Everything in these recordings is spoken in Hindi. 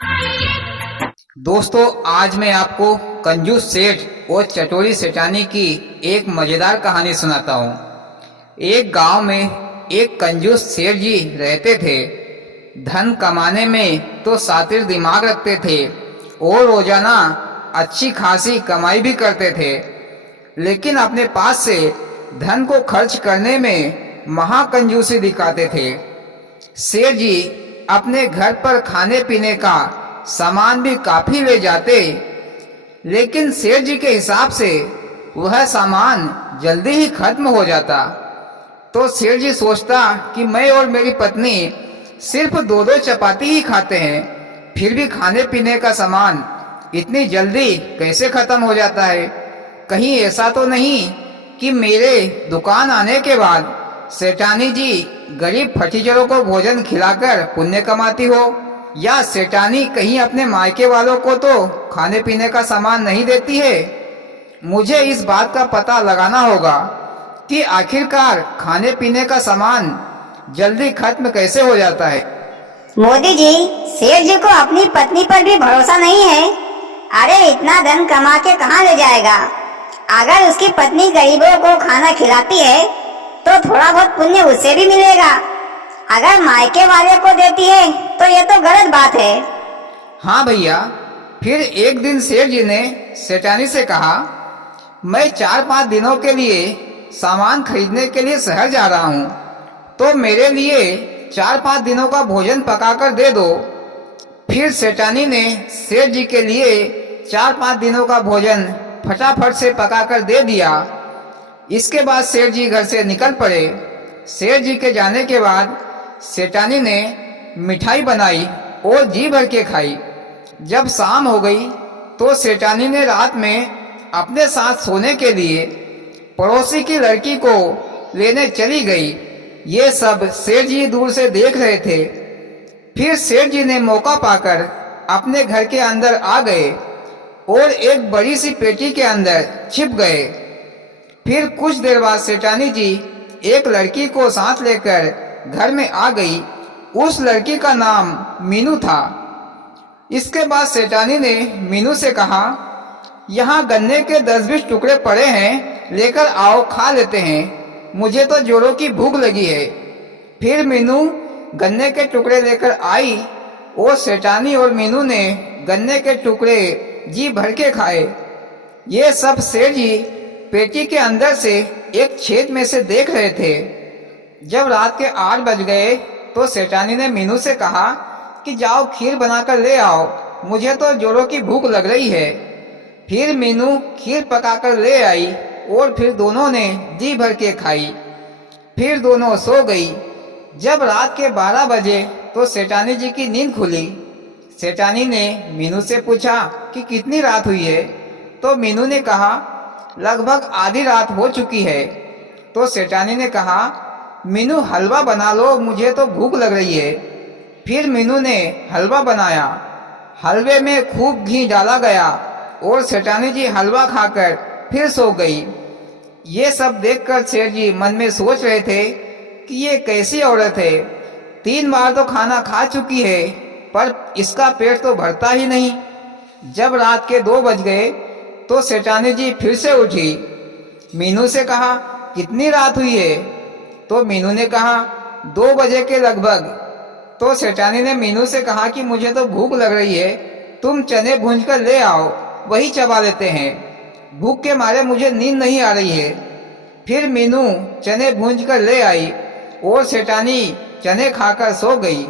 दोस्तों, आज मैं आपको कंजूस सेठ और चटोरी सेठानी की एक मजेदार कहानी सुनाता हूँ। एक गांव में एक कंजूस सेठ जी रहते थे। धन कमाने में तो शातिर दिमाग रखते थे और रोजाना अच्छी खासी कमाई भी करते थे, लेकिन अपने पास से धन को खर्च करने में महाकंजूसी दिखाते थे। सेठ जी अपने घर पर खाने पीने का सामान भी काफी ले जाते, लेकिन सेठ जी के हिसाब से वह सामान जल्दी ही खत्म हो जाता। तो सेठ जी सोचता कि मैं और मेरी पत्नी सिर्फ दो दो चपाती ही खाते हैं, फिर भी खाने पीने का सामान इतनी जल्दी कैसे खत्म हो जाता है। कहीं ऐसा तो नहीं कि मेरे दुकान आने के बाद सेठानी जी गरीब फटीचरों को भोजन खिलाकर पुण्य कमाती हो, या सेठानी कहीं अपने मायके वालों को तो खाने पीने का सामान नहीं देती है। मुझे इस बात का पता लगाना होगा कि आखिरकार खाने पीने का सामान जल्दी खत्म कैसे हो जाता है। मोदी जी, सेठ जी को अपनी पत्नी पर भी भरोसा नहीं है। अरे इतना धन कमा के कहाँ ले जाएगा? अगर उसकी पत्नी गरीबों को खाना खिलाती है तो थोड़ा बहुत पुण्य उससे भी मिलेगा। अगर मायके वाले को देती है तो ये तो गलत बात है। हाँ भैया। फिर एक दिन सेठ जी ने सेठानी से कहा, मैं 4-5 दिनों के लिए सामान खरीदने के लिए शहर जा रहा हूँ, तो मेरे लिए 4-5 दिनों का भोजन पकाकर दे दो। फिर सेठानी ने सेठ जी के लिए 4-5 दिनों का भोजन फटाफट से पकाकर दे दिया। इसके बाद सेठ जी घर से निकल पड़े। सेठ जी के जाने के बाद सेठानी ने मिठाई बनाई और जी भर के खाई। जब शाम हो गई तो सेठानी ने रात में अपने साथ सोने के लिए पड़ोसी की लड़की को लेने चली गई। ये सब सेठ जी दूर से देख रहे थे। फिर सेठ जी ने मौका पाकर अपने घर के अंदर आ गए और एक बड़ी सी पेटी के अंदर छिप गए। फिर कुछ देर बाद सेठानी जी एक लड़की को साथ लेकर घर में आ गई। उस लड़की का नाम मीनू था। इसके बाद सेठानी ने मीनू से कहा, यहाँ गन्ने के 10-20 टुकड़े पड़े हैं, लेकर आओ, खा लेते हैं, मुझे तो जोरों की भूख लगी है। फिर मीनू गन्ने के टुकड़े लेकर आई और सेठानी और मीनू ने गन्ने के टुकड़े जी भर के खाए। ये सब सेठ जी पेटी के अंदर से एक छेद में से देख रहे थे। जब रात के 8 बज गए तो सेठानी ने मीनू से कहा कि जाओ खीर बनाकर ले आओ, मुझे तो जोरों की भूख लग रही है। फिर मीनू खीर पकाकर ले आई और फिर दोनों ने जी भर के खाई। फिर दोनों सो गई। जब रात के 12 बजे तो सेठानी जी की नींद खुली। सेठानी ने मीनू से पूछा कि कितनी रात हुई है? तो मीनू ने कहा, लगभग आधी रात हो चुकी है। तो सेठानी ने कहा, मीनू हलवा बना लो, मुझे तो भूख लग रही है। फिर मीनू ने हलवा बनाया। हलवे में खूब घी डाला गया और सेठानी जी हलवा खाकर फिर सो गई। ये सब देखकर सेठ जी मन में सोच रहे थे कि ये कैसी औरत है, 3 बार तो खाना खा चुकी है पर इसका पेट तो भरता ही नहीं। जब रात के 2 बज गए तो सेठानी जी फिर से उठी। मीनू से कहा, कितनी रात हुई है? तो मीनू ने कहा, 2 बजे के लगभग। तो सेठानी ने मीनू से कहा कि मुझे तो भूख लग रही है, तुम चने भूंज कर ले आओ, वही चबा लेते हैं, भूख के मारे मुझे नींद नहीं आ रही है। फिर मीनू चने भूंज कर ले आई और सेठानी चने खाकर सो गई।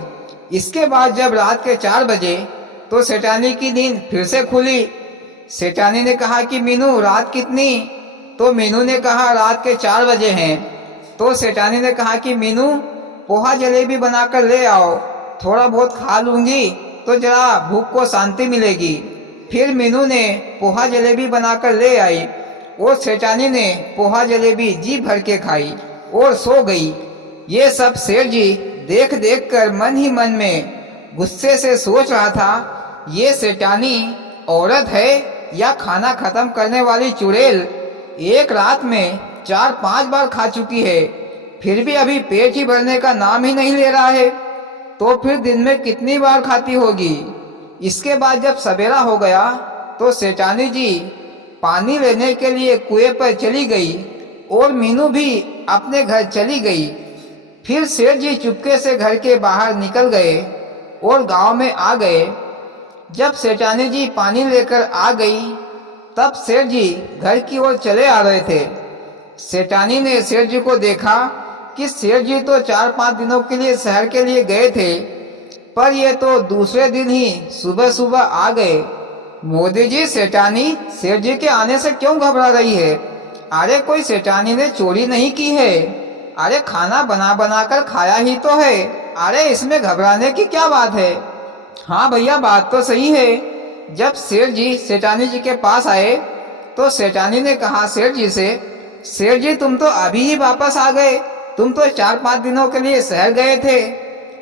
इसके बाद जब रात के 4 बजे तो सेठानी की नींद फिर से खुली। सेठानी ने कहा कि मीनू रात कितनी? तो मीनू ने कहा, रात के 4 बजे हैं। तो सेठानी ने कहा कि मीनू पोहा जलेबी बनाकर ले आओ, थोड़ा बहुत खा लूंगी तो जरा भूख को शांति मिलेगी। फिर मीनू ने पोहा जलेबी बनाकर ले आई और सेठानी ने पोहा जलेबी जी भर के खाई और सो गई। ये सब सेठ जी देख देख कर मन ही मन में गुस्से से सोच रहा था, ये सेठानी औरत है या खाना खत्म करने वाली चुड़ैल? एक रात में 4-5 बार खा चुकी है, फिर भी अभी पेट ही भरने का नाम ही नहीं ले रहा है। तो फिर दिन में कितनी बार खाती होगी? इसके बाद जब सवेरा हो गया तो सेठानी जी पानी लेने के लिए कुएं पर चली गई और मीनू भी अपने घर चली गई। फिर सेठ जी चुपके से घर के बाहर निकल गए और गांव में आ गए। जब सेठानी जी पानी लेकर आ गई तब सेठ जी घर की ओर चले आ रहे थे। सेठानी ने सेठ जी को देखा कि सेठ जी तो 4-5 दिनों के लिए शहर के लिए गए थे, पर ये तो दूसरे दिन ही सुबह सुबह आ गए। मोदी जी, सेठानी सेठ जी के आने से क्यों घबरा रही है? अरे कोई सेठानी ने चोरी नहीं की है। अरे खाना बना बना कर खाया ही तो है। अरे इसमें घबराने की क्या बात है? हाँ भैया, बात तो सही है। जब सेठ जी सेठानी जी के पास आए तो सेठानी ने कहा सेठ जी से, सेठ जी तुम तो अभी ही वापस आ गए, तुम तो 4-5 दिनों के लिए शहर गए थे।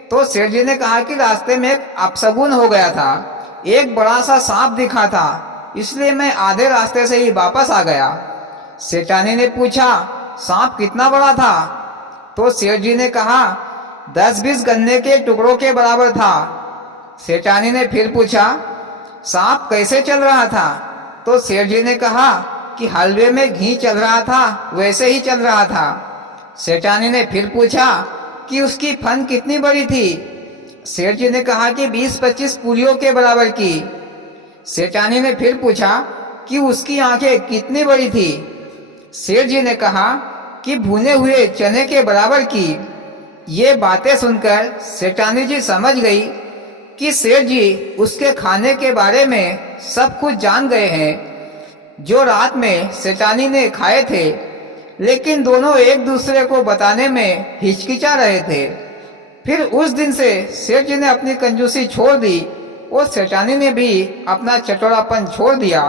तो सेठ जी ने कहा कि रास्ते में एक अपशगुन हो गया था, एक बड़ा सा सांप दिखा था, इसलिए मैं आधे रास्ते से ही वापस आ गया। सेठानी ने पूछा, सांप कितना बड़ा था? तो सेठ जी ने कहा 10-20 गन्ने के टुकड़ों के बराबर था। सेठानी ने फिर पूछा, सांप कैसे चल रहा था? तो सेठ जी ने कहा कि हलवे में घी चल रहा था, वैसे ही चल रहा था। सेठानी ने फिर पूछा कि उसकी फन कितनी बड़ी थी? सेठ जी ने कहा कि 20-25 पूरियों के बराबर की। सेठानी ने फिर पूछा कि उसकी आंखें कितनी बड़ी थी? सेठ जी ने कहा कि भुने हुए चने के बराबर की। ये बातें सुनकर सेठानी जी समझ गई कि सेठ जी उसके खाने के बारे में सब कुछ जान गए हैं, जो रात में सेठानी ने खाए थे, लेकिन दोनों एक दूसरे को बताने में हिचकिचा रहे थे। फिर उस दिन से सेठ जी ने अपनी कंजूसी छोड़ दी और सेठानी ने भी अपना चटोरापन छोड़ दिया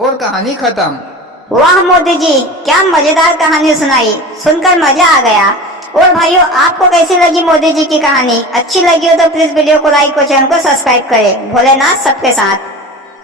और कहानी खत्म। वाह मोदी जी, क्या मजेदार कहानी सुनाई, सुनकर मजा आ गया। और भाइयों, आपको कैसी लगी मोदी जी की कहानी? अच्छी लगी हो तो प्लीज वीडियो को लाइक और चैनल को सब्सक्राइब करें। भोलेनाथ सबके साथ।